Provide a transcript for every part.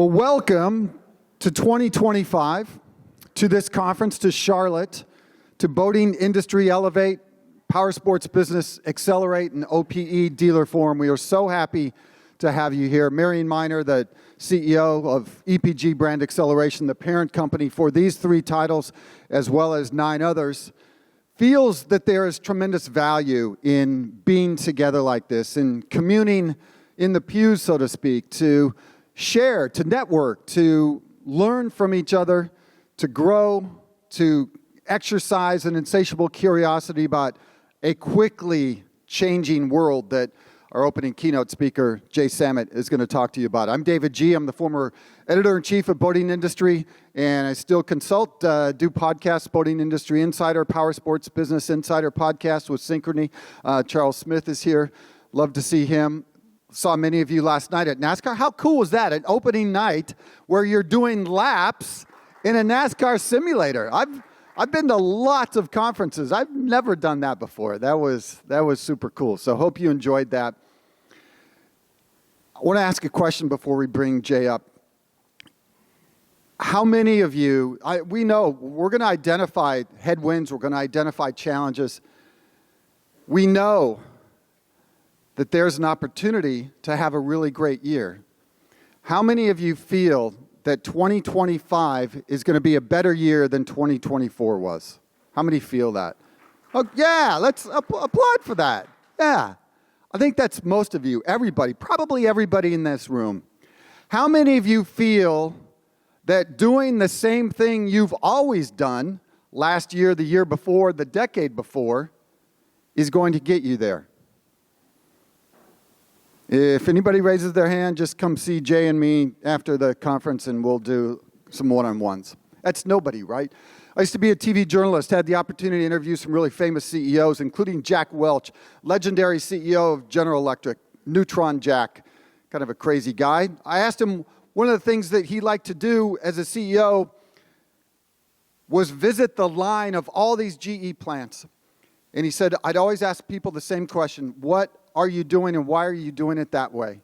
Well, welcome to 2025, to this conference, to Charlotte, to Boating Industry Elevate, Power Sports Business Accelerate, and OPE Dealer Forum. We are so happy to have you here. Marion Miner, the CEO of EPG Brand Acceleration, the parent company for these three titles, as well as 9 others, feels that there is tremendous value in being together like this, in communing in the pews, so to speak, to share, to network, to learn from each other, to grow, to exercise an insatiable curiosity about a quickly changing world that our opening keynote speaker, Jay Sammet, is going to talk to you about. I'm David G. I'm the former editor-in-chief of Boating Industry, and I still consult, do podcasts, Boating Industry Insider, Power Sports Business Insider podcast with Synchrony. Charles Smith is here. Love to see him. Saw many of you last night at NASCAR. How cool was that? An opening night where you're doing laps in a NASCAR simulator. I've been to lots of conferences. I've never done that before. That was super cool. So hope you enjoyed that. I want to ask a question before we bring Jay up. How many of you, we know we're going to identify headwinds, we're going to identify challenges. We know that there's an opportunity to have a really great year. How many of you feel that 2025 is going to be a better year than 2024 was? How many feel that? Oh, yeah, let's applaud for that. Yeah, I think that's most of you, everybody, probably everybody in this room. How many of you feel that doing the same thing you've always done last year, the year before, the decade before, is going to get you there? If anybody raises their hand, just come see Jay and me after the conference and we'll do some one-on-ones. That's nobody, right? I used to be a TV journalist, had the opportunity to interview some really famous CEOs, including Jack Welch, legendary CEO of General Electric, Neutron Jack, kind of a crazy guy. I asked him, one of the things that he liked to do as a CEO was visit the line of all these GE plants. And he said, I'd always ask people the same question, what are you doing and why are you doing it that way?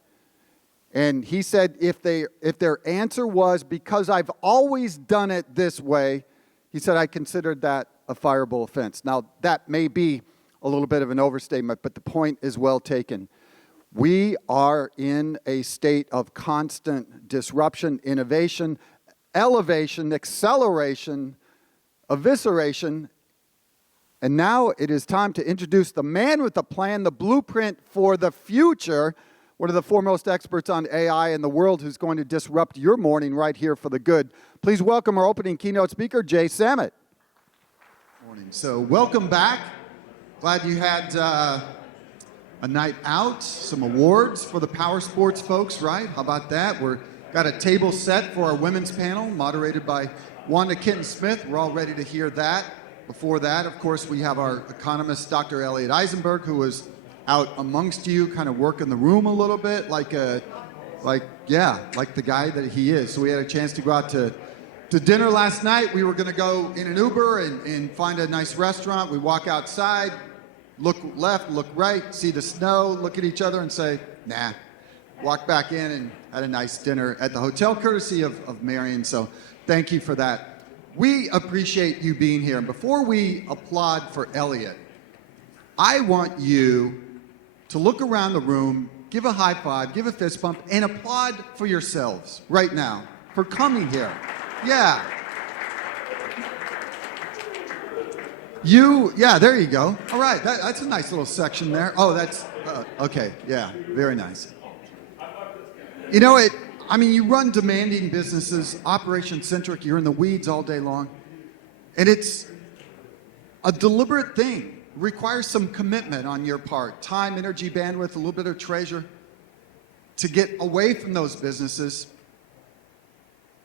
And he said if their answer was because I've always done it this way, he said I considered that a fireable offense. Now that may be a little bit of an overstatement, but the point is well taken. We are in a state of constant disruption, innovation, elevation, acceleration, evisceration. And now it is time to introduce the man with the plan, the blueprint for the future, one of the foremost experts on AI in the world who's going to disrupt your morning right here for the good. Please welcome our opening keynote speaker, Jay Sammet. Morning. So welcome back. Glad you had a night out, some awards for the Power Sports folks, right? How about that? We've got a table set for our women's panel, moderated by Wanda Kitten-Smith. We're all ready to hear that. Before that, of course, we have our economist, Dr. Elliot Eisenberg, who was out amongst you, kind of working the room a little bit, like the guy that he is. So we had a chance to go out to dinner last night. We were going to go in an Uber and find a nice restaurant. We walk outside, look left, look right, see the snow, look at each other and say, nah. Walk back in and had a nice dinner at the hotel, courtesy of Marion. So thank you for that. We appreciate you being here. And before we applaud for Elliot, I want you to look around the room, give a high five, give a fist bump, and applaud for yourselves right now for coming here. Yeah. There you go. All right, that's a nice little section there. Oh, that's, okay, yeah, very nice. You know, you run demanding businesses, operation-centric, you're in the weeds all day long, and it's a deliberate thing. It requires some commitment on your part, time, energy, bandwidth, a little bit of treasure to get away from those businesses,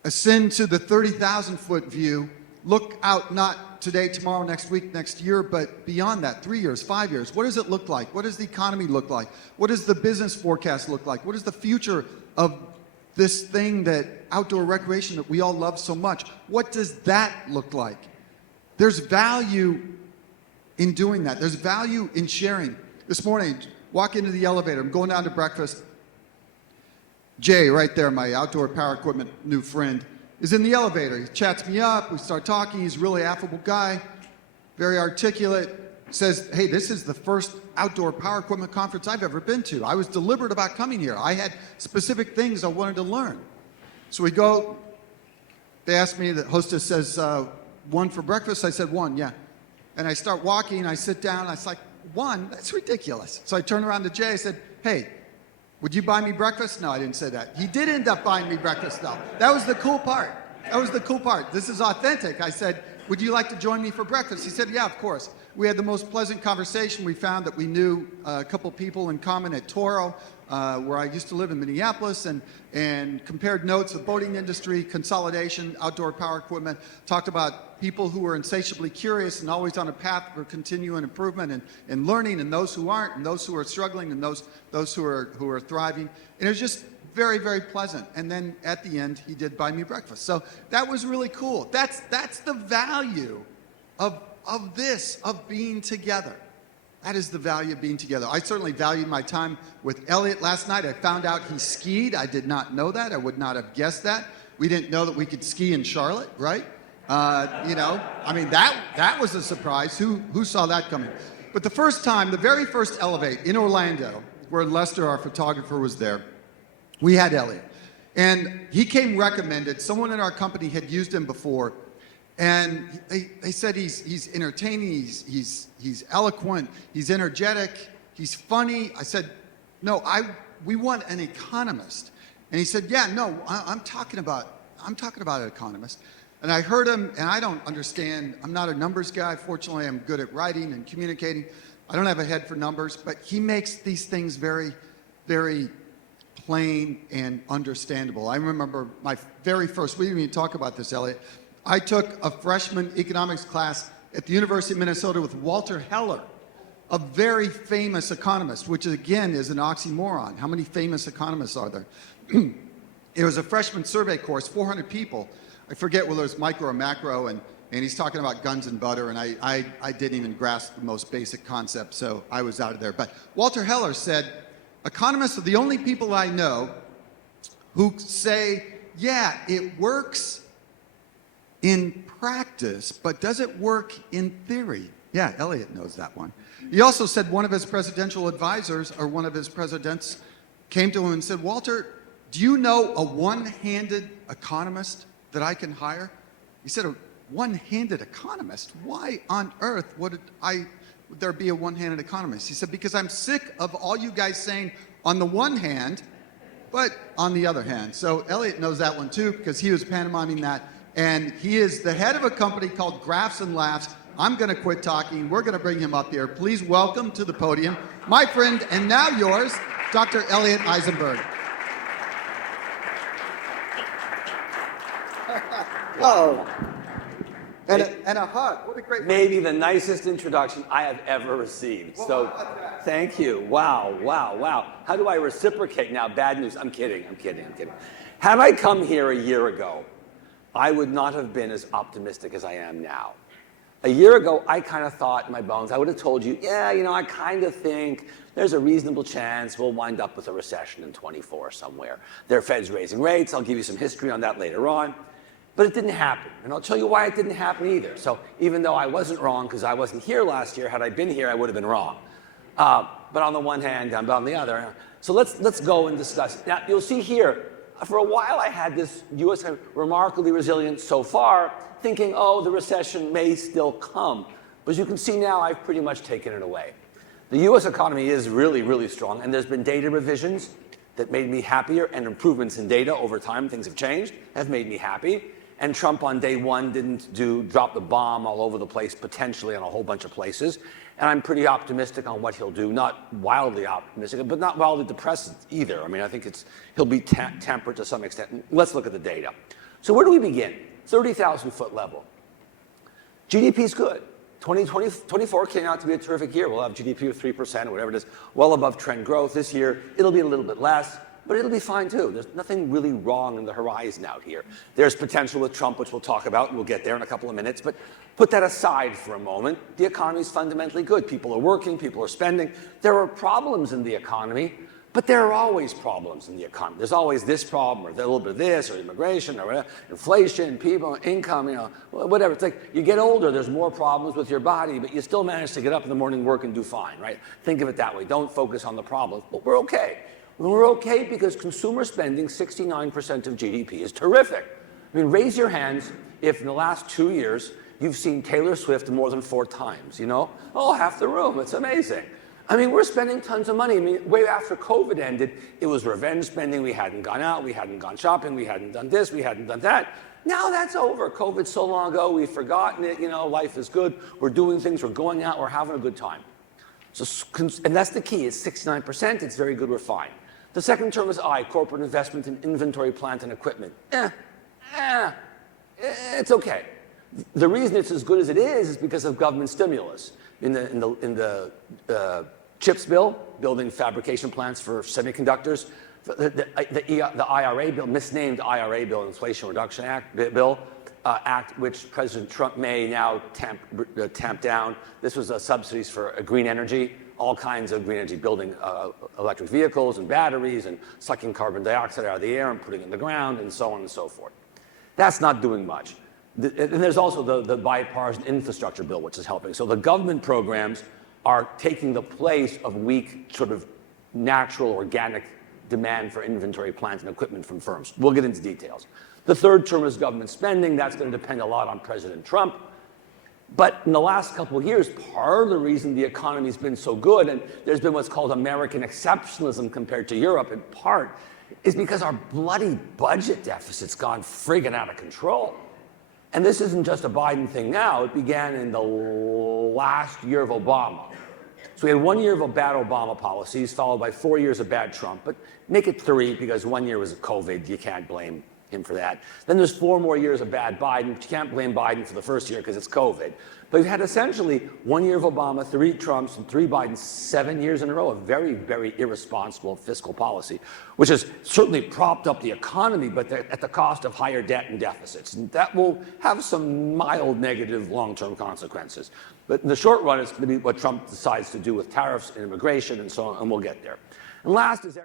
ascend to the 30,000-foot view, look out not today, tomorrow, next week, next year, but beyond that, 3 years, 5 years. What does it look like? What does the economy look like? What does the business forecast look like? What is the future of this thing, that outdoor recreation that we all love so much? What does that look like? There's value in doing that. There's value in sharing. This morning, walk into the elevator, I'm going down to breakfast. Jay, right there, my outdoor power equipment new friend, is in the elevator. He chats me up. We start talking. He's a really affable guy, very articulate. Says, hey, this is the first outdoor power equipment conference I've ever been to. I was deliberate about coming here. I had specific things I wanted to learn. So we go. They asked me, the hostess says, one for breakfast? I said, one, yeah. And I start walking. I sit down. I was like, one? That's ridiculous. So I turned around to Jay. I said, hey, would you buy me breakfast? No, I didn't say that. He did end up buying me breakfast, though. That was the cool part. That was the cool part. This is authentic. I said, would you like to join me for breakfast? He said, yeah, of course. We had the most pleasant conversation. We found that we knew a couple people in common at Toro, where I used to live in Minneapolis, and compared notes of boating industry, consolidation, outdoor power equipment, talked about people who were insatiably curious and always on a path for continuing improvement and learning, and those who aren't, and those who are struggling, and those who are thriving. And it was just very, very pleasant. And then at the end, he did buy me breakfast. So that was really cool. That's the value of this, of being together. That is the value of being together. I certainly valued my time with Elliot last night. I found out he skied. I did not know that. I would not have guessed that. We didn't know that we could ski in Charlotte, right? You know, I mean, that was a surprise. Who saw that coming? But the first time, the very first Elevate in Orlando, where Lester, our photographer, was there, we had Elliot. And he came recommended. Someone in our company had used him before. And they said he's entertaining, he's eloquent, he's energetic, he's funny. I said, no, we want an economist. And he said, yeah, no, I'm talking about an economist. And I heard him, and I don't understand. I'm not a numbers guy. Fortunately, I'm good at writing and communicating. I don't have a head for numbers, but he makes these things very, very plain and understandable. I remember my very first, we didn't even talk about this, Elliot. I took a freshman economics class at the University of Minnesota with Walter Heller, a very famous economist, which again is an oxymoron. How many famous economists are there? It was a freshman survey course, 400 people. I forget whether it was micro or macro, and he's talking about guns and butter, and I didn't even grasp the most basic concept, so I was out of there. But Walter Heller said, economists are the only people I know who say, yeah, it works in practice, but does it work in theory? Yeah, Elliot knows that one. He also said one of his presidential advisors, or one of his presidents, came to him and said, Walter, do you know a one-handed economist that I can hire? He said, a one-handed economist? Why on earth would there be a one-handed economist? He said, because I'm sick of all you guys saying on the one hand, but on the other hand. So Elliot knows that one too, because he was pantomiming that. And he is the head of a company called Graphs and Laughs. I'm going to quit talking. We're going to bring him up here. Please welcome to the podium my friend, and now yours, Dr. Elliot Eisenberg. Oh, and a hug. What a great. Maybe the nicest introduction I have ever received. Well, so thank you. Wow, wow, wow. How do I reciprocate now? Bad news. I'm kidding. Had I come here a year ago, I would not have been as optimistic as I am now. A year ago, I kind of thought in my bones, I would have told you, yeah, you know, I kind of think there's a reasonable chance we'll wind up with a recession in 24 somewhere. Their Fed's raising rates. I'll give you some history on that later on. But it didn't happen. And I'll tell you why it didn't happen either. So even though I wasn't wrong because I wasn't here last year, had I been here, I would have been wrong. But on the one hand, but on the other. So let's go and discuss. Now, you'll see here, for a while, I had this U.S. remarkably resilient so far, thinking, oh, the recession may still come. But as you can see now, I've pretty much taken it away. The U.S. economy is really, really strong, and there's been data revisions that made me happier, and improvements in data over time, things have changed, have made me happy. And Trump on day one didn't drop the bomb all over the place, potentially on a whole bunch of places. And I'm pretty optimistic on what he'll do. Not wildly optimistic, but not wildly depressed either. I mean, I think he'll be tempered to some extent. Let's look at the data. So where do we begin? 30,000 foot level. GDP's good. 2024 came out to be a terrific year. We'll have GDP of 3% or whatever it is, well above trend growth. This year, it'll be a little bit less, but it'll be fine too. There's nothing really wrong in the horizon out here. There's potential with Trump, which we'll talk about, and we'll get there in a couple of minutes, but put that aside for a moment. The economy's fundamentally good. People are working, people are spending. There are problems in the economy, But there are always problems in the economy. There's always this problem, or a little bit of this, or immigration, or whatever, inflation, people, income, whatever. It's like you get older, there's more problems with your body, but you still manage to get up in the morning, work, and do fine, right? Think of it that way. Don't focus on the problems, but we're okay. We're okay because consumer spending, 69% of GDP, is terrific. I mean, raise your hands if in the last 2 years you've seen Taylor Swift more than 4 times, Oh, half the room, it's amazing. I mean, we're spending tons of money. I mean, way after COVID ended, it was revenge spending. We hadn't gone out, we hadn't gone shopping, we hadn't done this, we hadn't done that. Now that's over. COVID's so long ago, we've forgotten it, life is good. We're doing things, we're going out, we're having a good time. And that's the key, it's 69%, it's very good, we're fine. The second term is I, corporate investment in inventory, plant, and equipment. It's okay. The reason it's as good as it is because of government stimulus. In the CHIPS bill, building fabrication plants for semiconductors, the IRA bill, misnamed IRA bill, Inflation Reduction Act, which President Trump may now tamp down. This was subsidies for green energy, all kinds of green energy, building electric vehicles and batteries and sucking carbon dioxide out of the air and putting it in the ground and so on and so forth. That's not doing much. And there's also the bipartisan infrastructure bill, which is helping. So the government programs are taking the place of weak, sort of natural, organic demand for inventory, plant, and equipment from firms. We'll get into details. The third term is government spending. That's going to depend a lot on President Trump. But in the last couple of years, part of the reason the economy's been so good, and there's been what's called American exceptionalism compared to Europe, in part, is because our bloody budget deficit's gone friggin' out of control. And this isn't just a Biden thing now. It began in the last year of Obama. So we had 1 year of bad Obama policies, followed by 4 years of bad Trump. But make it 3, because 1 year was COVID. You can't blame him for that. Then there's 4 more years of bad Biden, but you can't blame Biden for the first year because it's COVID. But we've had essentially 1 year of Obama, 3 Trumps, and 3 Bidens, 7 years in a row of very, very irresponsible fiscal policy, which has certainly propped up the economy, but at the cost of higher debt and deficits. And that will have some mild negative long-term consequences. But in the short run, it's going to be what Trump decides to do with tariffs and immigration and so on, and we'll get there. And last is